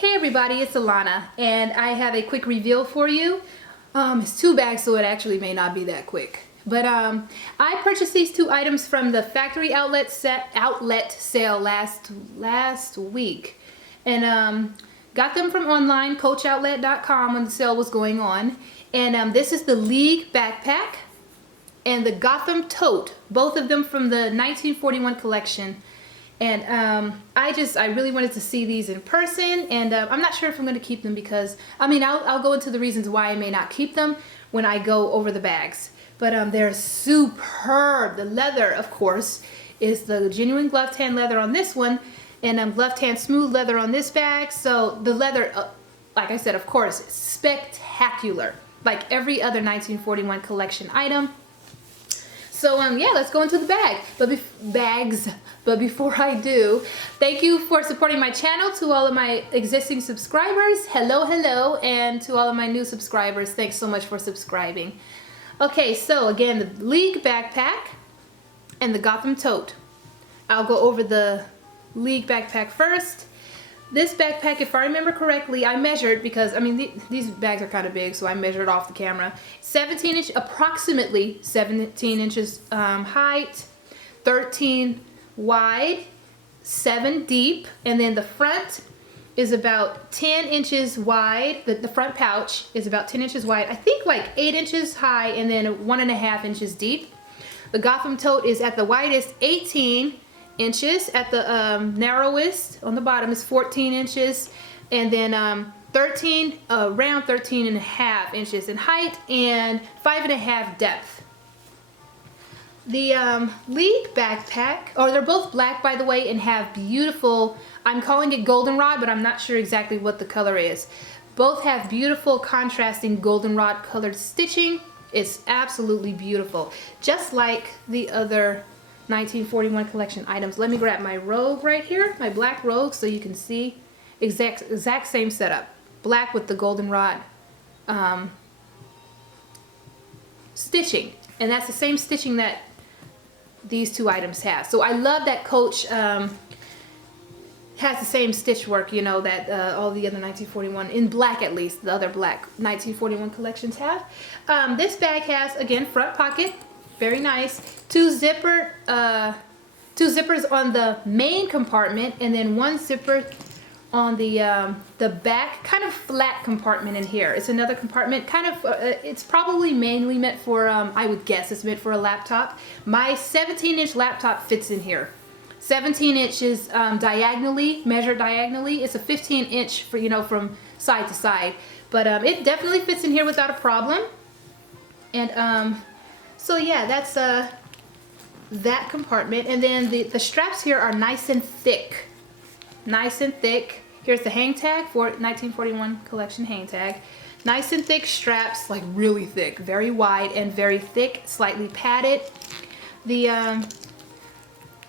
Hey everybody, it's Alana, and I have a quick reveal for you. It's 2 bags, so it actually may not be that quick. But I purchased these 2 items from the factory outlet sale last week, and got them from online, coachoutlet.com, when the sale was going on. And this is the League backpack and the Gotham Tote, both of them from the 1941 collection. And I really wanted to see these in person, and I'm not sure if I'm going to keep them because, I'll go into the reasons why I may not keep them when I go over the bags. But they're superb. The leather, of course, is the genuine glove tan leather on this one, and glove tan smooth leather on this bag. So the leather, like I said, of course, spectacular, like every other 1941 collection item. So yeah, let's go into the bags. But before I do, thank you for supporting my channel. To all of my existing subscribers, hello, and to all of my new subscribers, thanks so much for subscribing. Okay, so again, the League backpack and the Gotham Tote. I'll go over the League backpack first. This backpack, if I remember correctly, I measured because, these bags are kind of big, so I measured off the camera. Approximately 17 inches height, 13 wide, 7 deep, and then the front is about 10 inches wide. The front pouch is about 10 inches wide, I think like 8 inches high, and then 1.5 inches deep. The Gotham Tote is at the widest 18 inches, at the narrowest on the bottom is 14 inches, and then around 13.5 inches in height and 5.5 depth. The League backpack, they're both black, by the way, and have beautiful, I'm calling it goldenrod, but I'm not sure exactly what the color is. Both have beautiful contrasting goldenrod colored stitching. It's absolutely beautiful, just like the other 1941 collection items. Let me grab my robe right here, my black robe, so you can see exact same setup. Black with the goldenrod stitching, and that's the same stitching that these 2 items have. So I love that Coach has the same stitch work, you know, that all the other 1941, in black at least, the other black 1941 collections have. This bag has, again, front pocket, very nice. 2 zippers on the main compartment, and then 1 zipper on the back, kind of flat compartment in here. It's another compartment, kind of, it's probably mainly meant for, I would guess it's meant for a laptop. My 17-inch laptop fits in here. 17 inches diagonally, measured diagonally. It's a 15-inch for, from side to side. But it definitely fits in here without a problem. And so yeah, that's that compartment. And then the straps here are nice and thick. Nice and thick. Here's the hang tag for 1941 collection hang tag. Nice and thick straps, like really thick, very wide and very thick, slightly padded. The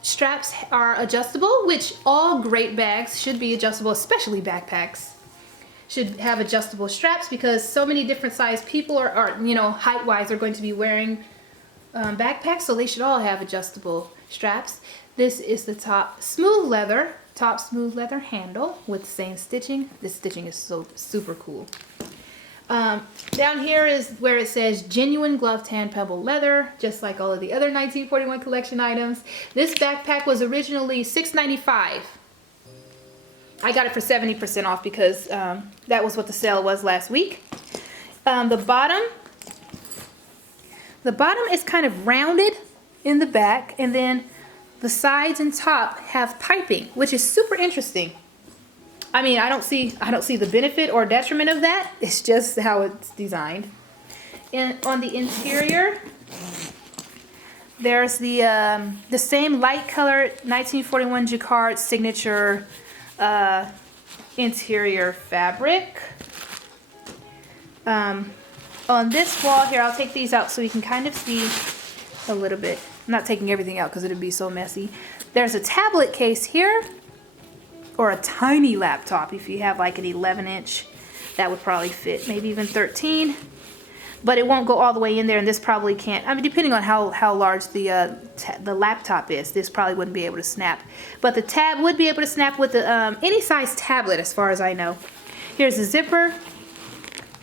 straps are adjustable, which all great bags should be adjustable, especially backpacks should have adjustable straps, because so many different size people are height-wise are going to be wearing backpacks, so they should all have adjustable straps. This is the top smooth leather handle with the same stitching. This stitching is so super cool. Down here is where it says genuine glove tan pebble leather, just like all of the other 1941 collection items. This backpack was originally $6.95. I got it for 70% off because that was what the sale was last week. The bottom is kind of rounded in the back, and then the sides and top have piping, which is super interesting. I don't see the benefit or detriment of that. It's just how it's designed. And on the interior, there's the same light colored 1941 jacquard signature interior fabric. On this wall here, I'll take these out so you can kind of see a little bit. I'm not taking everything out because it'd be so messy. There's a tablet case here, or a tiny laptop. If you have like an 11-inch, that would probably fit, maybe even 13. but it won't go all the way in there, and this probably can't. I mean, depending on how large the laptop is, this probably wouldn't be able to snap. But the tab would be able to snap with the any size tablet, as far as I know. Here's the zipper.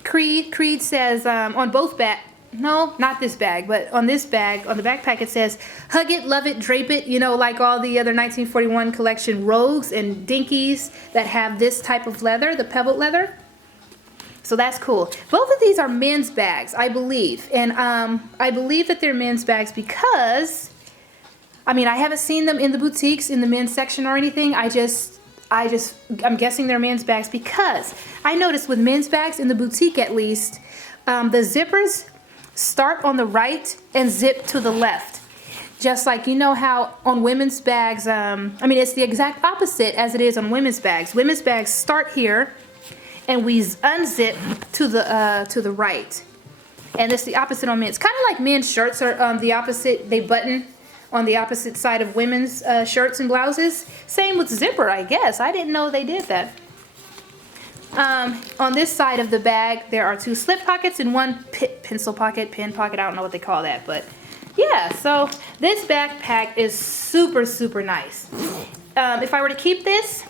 Creed says on both back. No, not this bag, but on this bag, on the backpack, it says, hug it, love it, drape it, you know, like all the other 1941 collection Rogues and Dinkies that have this type of leather, the pebbled leather. So that's cool. Both of these are men's bags, I believe. And I believe that they're men's bags because, I mean, I haven't seen them in the boutiques in the men's section or anything. I'm guessing they're men's bags because I noticed with men's bags in the boutique, at least, the zippers start on the right and zip to the left. Just like, you know how on women's bags, I mean, it's the exact opposite as it is on women's bags. Women's bags start here and we unzip to the right. And it's the opposite on men's. Kind of like men's shirts are the opposite. They button on the opposite side of women's shirts and blouses. Same with zipper, I guess. I didn't know they did that. On this side of the bag, there are 2 slip pockets and 1 pencil pocket, pen pocket. I don't know what they call that, but yeah. So this backpack is super, super nice. If I were to keep this,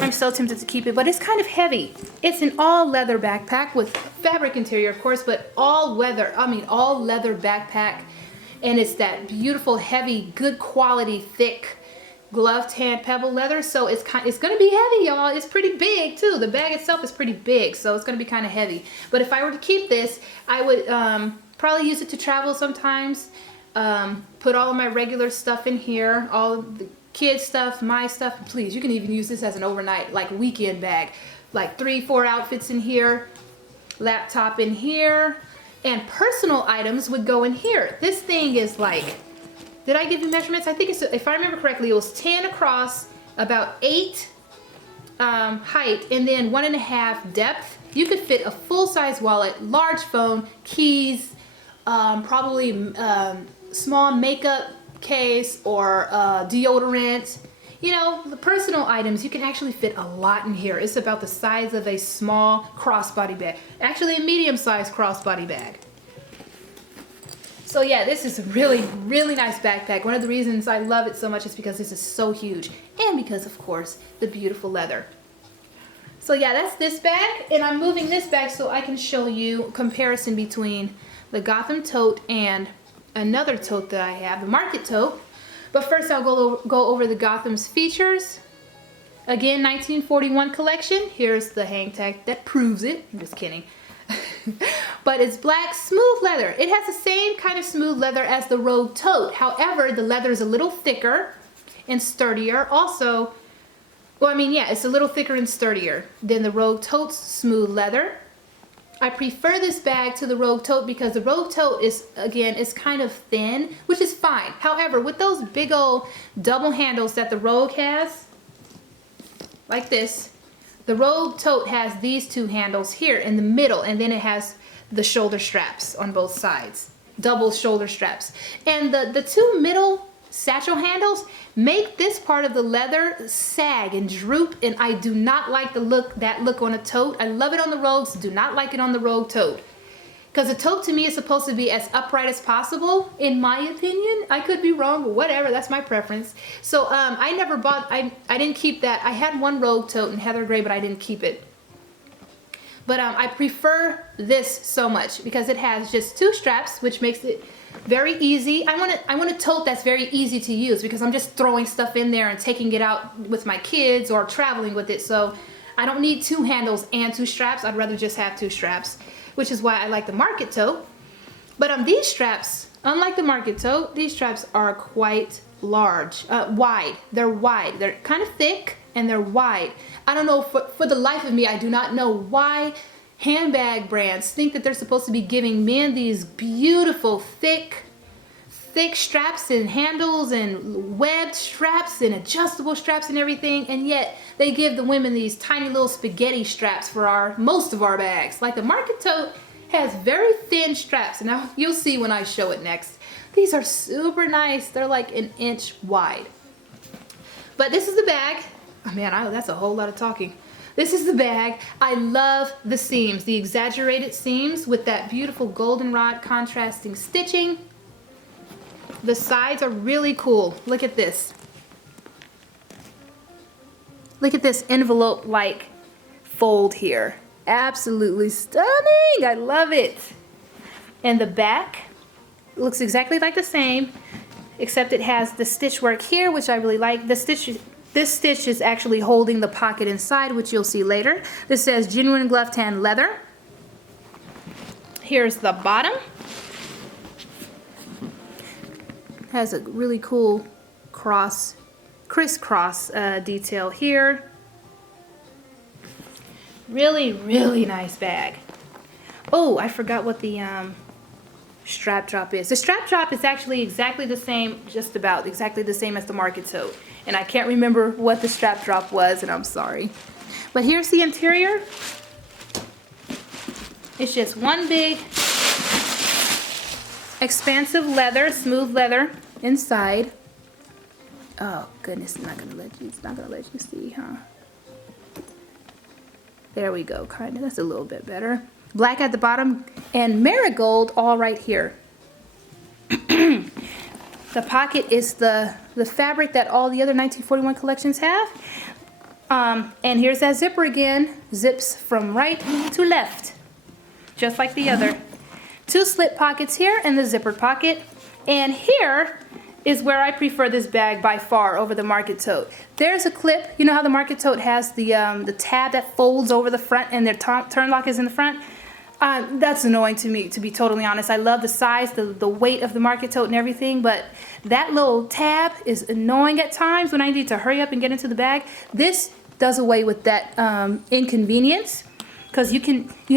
I'm so tempted to keep it, but it's kind of heavy. It's an all leather backpack with fabric interior, of course, but all leather backpack, and it's that beautiful, heavy, good quality, thick gloved hand pebble leather, so it's going to be heavy, y'all. It's pretty big too. The bag itself is pretty big, so it's going to be kind of heavy. But if I were to keep this, I would probably use it to travel sometimes. Put all of my regular stuff in here, all of the kids stuff, my stuff. Please, you can even use this as an overnight, like weekend bag, like 3-4 outfits in here, laptop in here, and personal items would go in here. This thing is like, did I give you measurements? I think it's, if I remember correctly, it was 10 across, about 8 height, and then 1.5 depth. You could fit a full-size wallet, large phone, keys, probably small makeup case or deodorant. You know, the personal items, you can actually fit a lot in here. It's about the size of a small crossbody bag. Actually, a medium-sized crossbody bag. So yeah, this is a really, really nice backpack. One of the reasons I love it so much is because this is so huge, and because, of course, the beautiful leather. So yeah, that's this bag, and I'm moving this bag so I can show you a comparison between the Gotham tote and another tote that I have, the Market tote. But first I'll go over the Gotham's features. Again, 1941 collection. Here's the hang tag that proves it. I'm just kidding. But it's black smooth leather. It has the same kind of smooth leather as the Rogue tote. However, the leather is a little thicker and sturdier. Also, well, I mean, yeah, it's a little thicker and sturdier than the Rogue tote's smooth leather. I prefer this bag to the Rogue tote because the Rogue tote is, again, it's kind of thin, which is fine. However, with those big old double handles that the Rogue has, like this, the Rogue tote has these 2 handles here in the middle, and then it has the shoulder straps on both sides, double shoulder straps. And the 2 middle satchel handles make this part of the leather sag and droop, and I do not like that look on a tote. I love it on the Rogues, do not like it on the Rogue tote. Because a tote to me is supposed to be as upright as possible, in my opinion. I could be wrong, but whatever, that's my preference. So I never bought, I didn't keep that. I had one Rogue tote in heather gray, but I didn't keep it. But I prefer this so much because it has just 2 straps, which makes it very easy. I want a tote that's very easy to use because I'm just throwing stuff in there and taking it out with my kids or traveling with it. So I don't need 2 handles and 2 straps. I'd rather just have 2 straps, which is why I like the Market tote. But these straps, unlike the Market tote, these straps are quite large, wide. They're wide. They're kind of thick and they're wide. I don't know, for the life of me, I do not know why handbag brands think that they're supposed to be giving men these beautiful thick straps and handles and webbed straps and adjustable straps and everything, and yet they give the women these tiny little spaghetti straps for most of our bags. Like the Market tote has very thin straps, and now you'll see when I show it next. These are super nice. They're like 1 inch wide. But this is the bag. Oh man, that's a whole lot of talking. this is the bag. I love the seams, the exaggerated seams with that beautiful goldenrod contrasting stitching. The sides are really cool. Look at this. Look at this envelope-like fold here. Absolutely stunning. I love it. And the back looks exactly like the same, except it has the stitch work here, which I really like. This stitch is actually holding the pocket inside, which you'll see later. This says genuine glove tan leather. Here's the bottom. Has a really cool crisscross detail here. Really, really nice bag. Oh, I forgot what the strap drop is. The strap drop is actually exactly the same, just about exactly the same as the market tote. And I can't remember what the strap drop was, and I'm sorry. But here's the interior. It's just one big expansive leather, smooth leather inside. Oh goodness, it's not gonna let you see, huh? There we go, kind of. That's a little bit better. Black at the bottom and marigold all right here. The pocket is the fabric that all the other 1941 collections have. And here's that zipper again. Zips from right to left, just like the other. Two slip pockets here and the zippered pocket. And here is where I prefer this bag by far over the market tote. There's a clip. You know how the market tote has the tab that folds over the front and their turn lock is in the front? That's annoying to me, to be totally honest. I love the size, the weight of the market tote and everything, but that little tab is annoying at times when I need to hurry up and get into the bag. This does away with that inconvenience, because you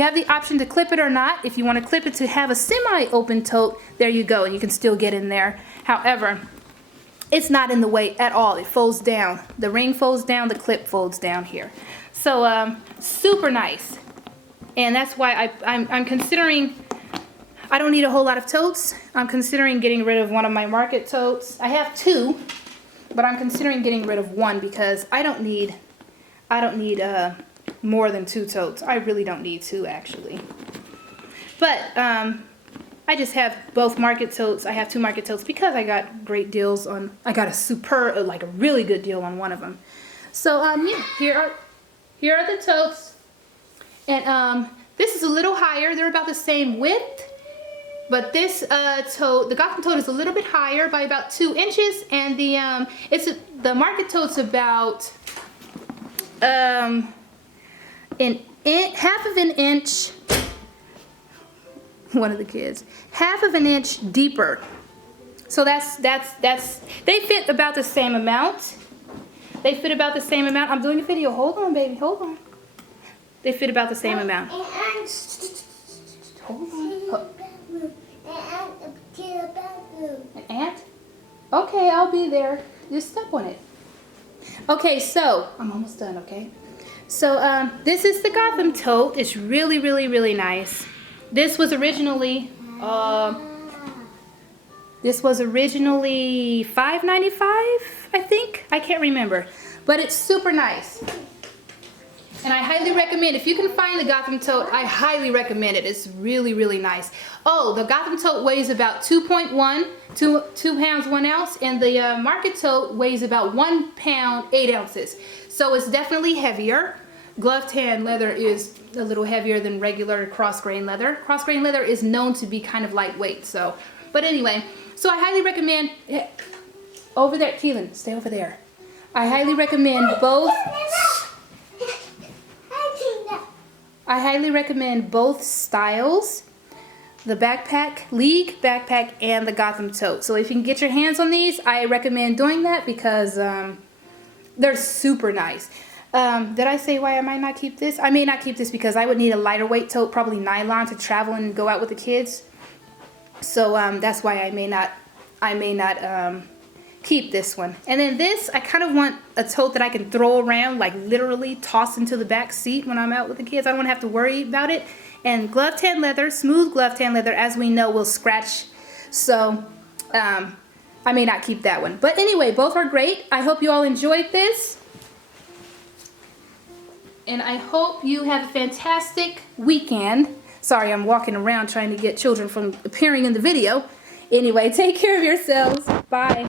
have the option to clip it or not. If you want to clip it to have a semi-open tote, there you go, and you can still get in there. However, it's not in the way at all. It folds down. The ring folds down, the clip folds down here. So super nice. And that's why I'm considering, I don't need a whole lot of totes. I'm considering getting rid of one of my market totes. I have two, but I'm considering getting rid of one because I don't need more than two totes. I really don't need two, actually. But I just have both market totes. I have two market totes because I got great deals on, I got a superb, like a really good deal on one of them. So yeah, here are the totes. And this is a little higher. They're about the same width. But this tote, the Gotham tote, is a little bit higher by about 2 inches, and the market tote's about half of an inch. One of the kids, half of an inch deeper. So that's they fit about the same amount. They fit about the same amount. I'm doing a video. Hold on, baby. Hold on. They fit about the same amount. Hold on. An ant? Okay, I'll be there. Just step on it. Okay, so I'm almost done, okay? So this is the Gotham tote. It's really, really, really nice. This was originally $5.95, I think. I can't remember. But it's super nice. And I highly recommend, if you can find the Gotham tote, I highly recommend it. It's really, really nice. Oh, the Gotham tote weighs about 2 pounds 1 ounce, and the market tote weighs about 1 pound 8 ounces. So it's definitely heavier. Glove tan leather is a little heavier than regular cross grain leather. Cross grain leather is known to be kind of lightweight. So, but anyway, so I highly recommend, over there, Keelan, stay over there. I highly recommend both. I highly recommend both styles, the backpack, League backpack, and the Gotham tote. So if you can get your hands on these, I recommend doing that because they're super nice. Did I say why I might not keep this? I may not keep this because I would need a lighter weight tote, probably nylon, to travel and go out with the kids. So that's why I may not keep this one. And then this, I kind of want a tote that I can throw around, like literally toss into the back seat when I'm out with the kids. I don't want to have to worry about it. And glove tan leather, smooth glove tan leather, as we know, will scratch. So I may not keep that one. But anyway, both are great. I hope you all enjoyed this. and I hope you have a fantastic weekend. Sorry, I'm walking around trying to get children from appearing in the video. Anyway, take care of yourselves. Bye.